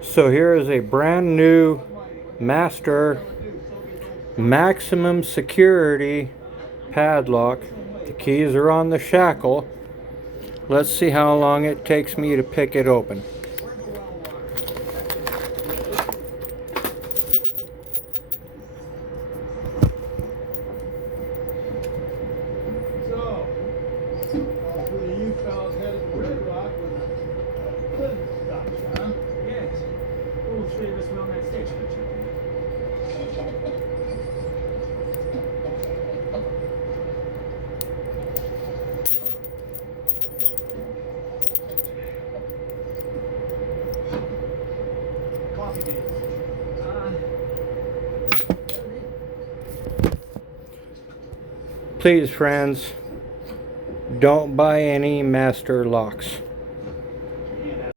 So here is a brand new Master maximum security padlock. The keys are on the shackle. Let's see how long it takes me to pick it open. So, hopefully you fellas headed to Red Rock with business stuff, huh? Yes. All three of us were on that stage picture. Coffee dates. Please, friends, don't buy any master locks.